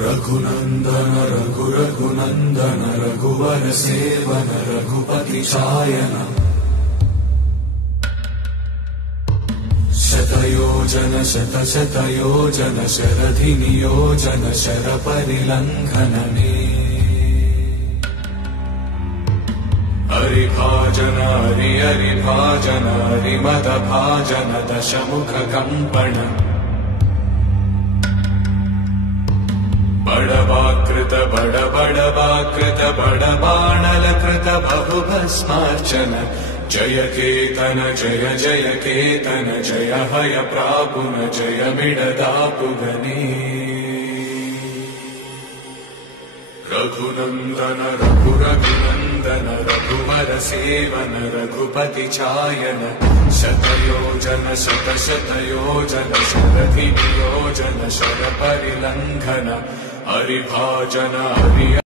रघुनंदन रघुनंदन रघुवर सेवन रघुपति चायन शतयोजन शतशतयोजन शरधि नियोजन शर परिलंघनने हरिभाजन हरिभाजन हरिमद भाजन दशमुख कंपन बड़वाकृत बड़वाकृत बड़बाणलकृत बहुभस्मार्चन जय केतन जय जय केतन जय हय प्रापुन जय मिडदापुगने रघुनंदन रघुनंदन रघुवर सेवन रघुपति चायन शतयोजन शतशतयोजन शरधि नियोजन शर परिलंघन हरिभाजन हरि